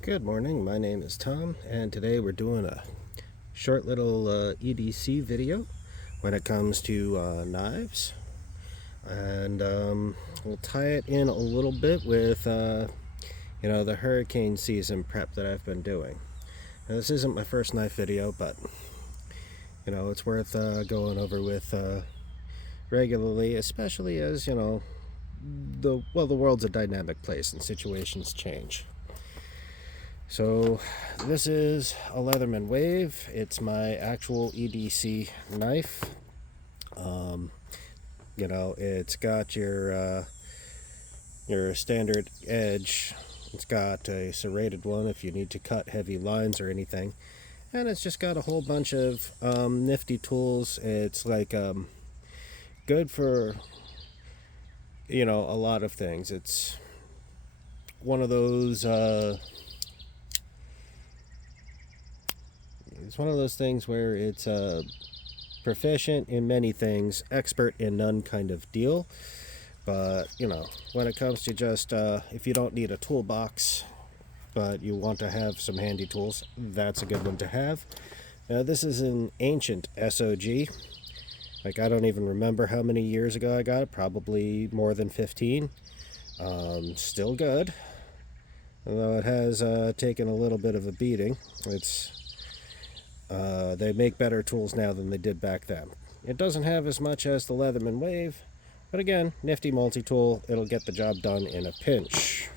Good morning, my name is Tom, and today we're doing a short little EDC video when it comes to knives. And we'll tie it in a little bit with, the hurricane season prep that I've been doing. Now, this isn't my first knife video, but, it's worth going over with regularly, especially as, the world's a dynamic place and situations change. So this is a Leatherman Wave. It's my actual EDC knife. It's got your standard edge. It's got a serrated one if you need to cut heavy lines or anything. And it's just got a whole bunch of nifty tools. It's like good for, a lot of things. It's one of those... It's one of those things where it's proficient in many things, expert in none kind of deal. But, when it comes to just if you don't need a toolbox, but you want to have some handy tools, that's a good one to have. Now, this is an ancient SOG. Like, I don't even remember how many years ago I got it, probably more than 15. Still good, although it has taken a little bit of a beating. They make better tools now than they did back then. It doesn't have as much as the Leatherman Wave, but again, nifty multi-tool. It'll get the job done in a pinch.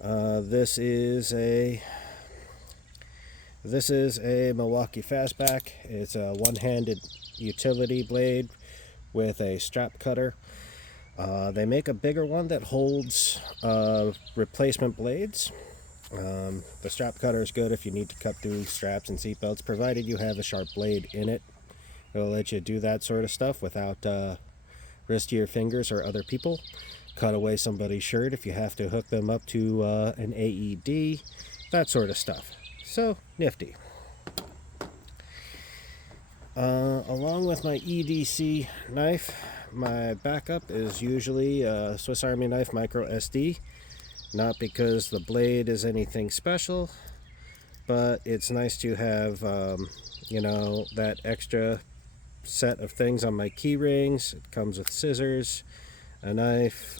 This is a Milwaukee Fastback. It's a one-handed utility blade with a strap cutter. They make a bigger one that holds replacement blades. The strap cutter is good if you need to cut through straps and seatbelts, provided you have a sharp blade in it. It'll let you do that sort of stuff without risk to your fingers or other people. Cut away somebody's shirt if you have to hook them up to an AED, that sort of stuff. So, nifty. Along with my EDC knife, my backup is usually a Swiss Army knife micro SD. Not because the blade is anything special, but it's nice to have, that extra set of things on my key rings. It comes with scissors, a knife,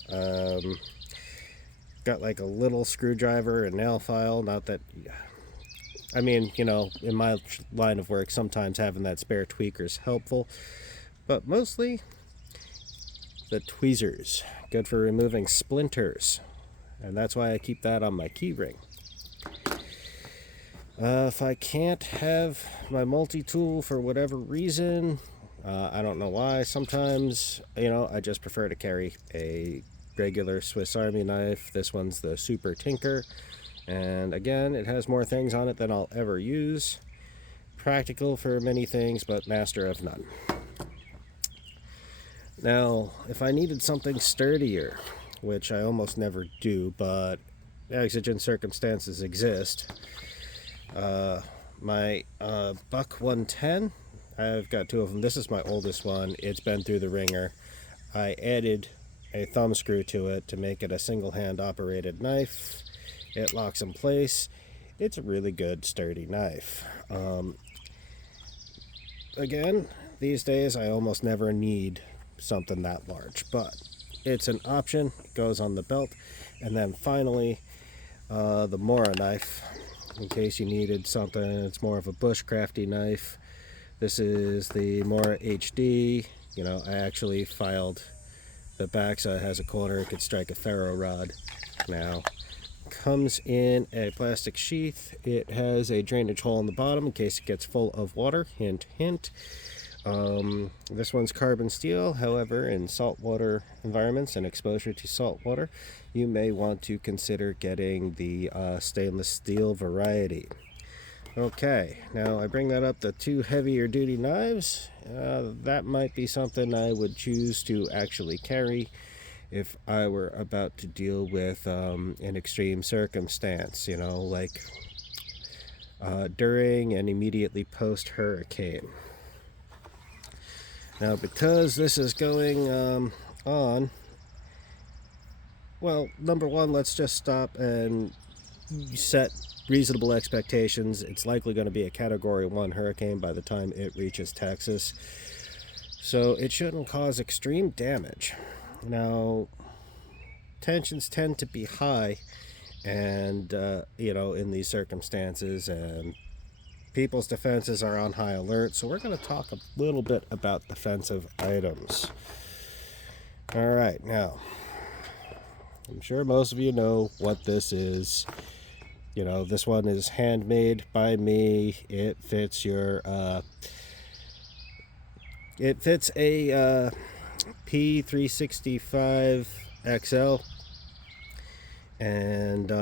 got like a little screwdriver, a nail file. Not that, in my line of work, sometimes having that spare tweaker is helpful, but mostly the tweezers, good for removing splinters. And that's why I keep that on my key ring. If I can't have my multi-tool for whatever reason, I don't know why, sometimes, I just prefer to carry a regular Swiss Army knife. This one's the Super Tinker. And again, it has more things on it than I'll ever use. Practical for many things, but master of none. Now, if I needed something sturdier, which I almost never do, but exigent circumstances exist. My Buck 110, I've got two of them. This is my oldest one. It's been through the ringer. I added a thumb screw to it to make it a single-hand operated knife. It locks in place. It's a really good, sturdy knife. Again, these days I almost never need something that large, but it's an option. It goes on the belt. And then finally, the Mora knife, in case you needed something. It's more of a bushcrafty knife. This is the Mora HD. I actually filed the back so it has a corner. It could strike a ferro rod. Now, comes in a plastic sheath. It has a drainage hole in the bottom in case it gets full of water. Hint, hint. This one's carbon steel. However, in saltwater environments and exposure to salt water, you may want to consider getting the stainless steel variety. Okay, now I bring that up to two heavier duty knives. That might be something I would choose to actually carry if I were about to deal with an extreme circumstance, like during and immediately post hurricane. Now, because this is going on, well, number one, let's just stop and set reasonable expectations. It's likely going to be a Category 1 hurricane by the time it reaches Texas. So it shouldn't cause extreme damage. Now, tensions tend to be high and in these circumstances, and people's defenses are on high alert. So we're going to talk a little bit about defensive items. All right, now I'm sure most of you know what this is. This one is handmade by me. It fits a P365 XL, and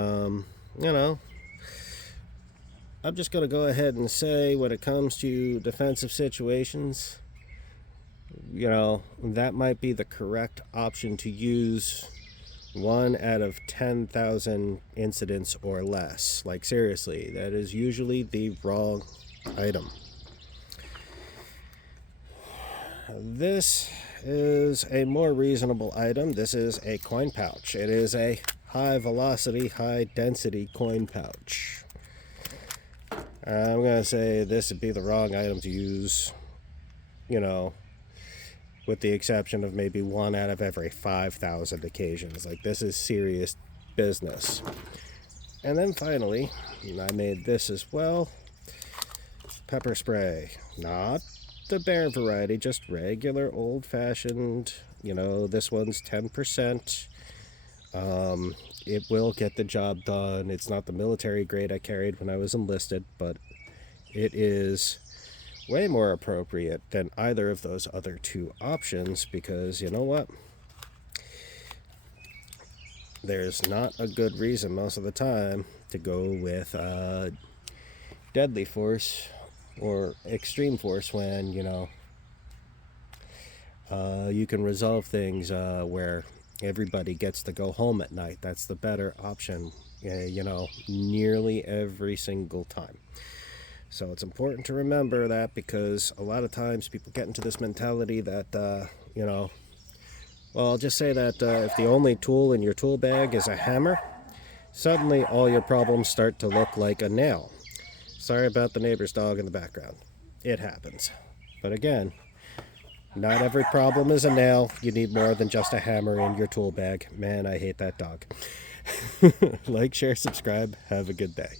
I'm just going to go ahead and say, when it comes to defensive situations, that might be the correct option to use 1 out of 10,000 incidents or less. Like, seriously, that is usually the wrong item. This is a more reasonable item. This is a coin pouch. It is a high velocity, high density coin pouch. I'm going to say this would be the wrong item to use, with the exception of maybe 1 out of every 5,000 occasions. Like, this is serious business. And then finally, I made this as well. Pepper spray. Not the bear variety, just regular old-fashioned. This one's 10%. It will get the job done. It's not the military grade I carried when I was enlisted, but it is way more appropriate than either of those other two options, because you know what? There's not a good reason most of the time to go with deadly force or extreme force when, you can resolve things where everybody gets to go home at night. That's the better option, nearly every single time. So it's important to remember that, because a lot of times people get into this mentality that, well, I'll just say that if the only tool in your tool bag is a hammer, suddenly all your problems start to look like a nail. Sorry about the neighbor's dog in the background. It happens. But again, not every problem is a nail. You need more than just a hammer in your tool bag. Man, I hate that dog. Like, share, subscribe. Have a good day.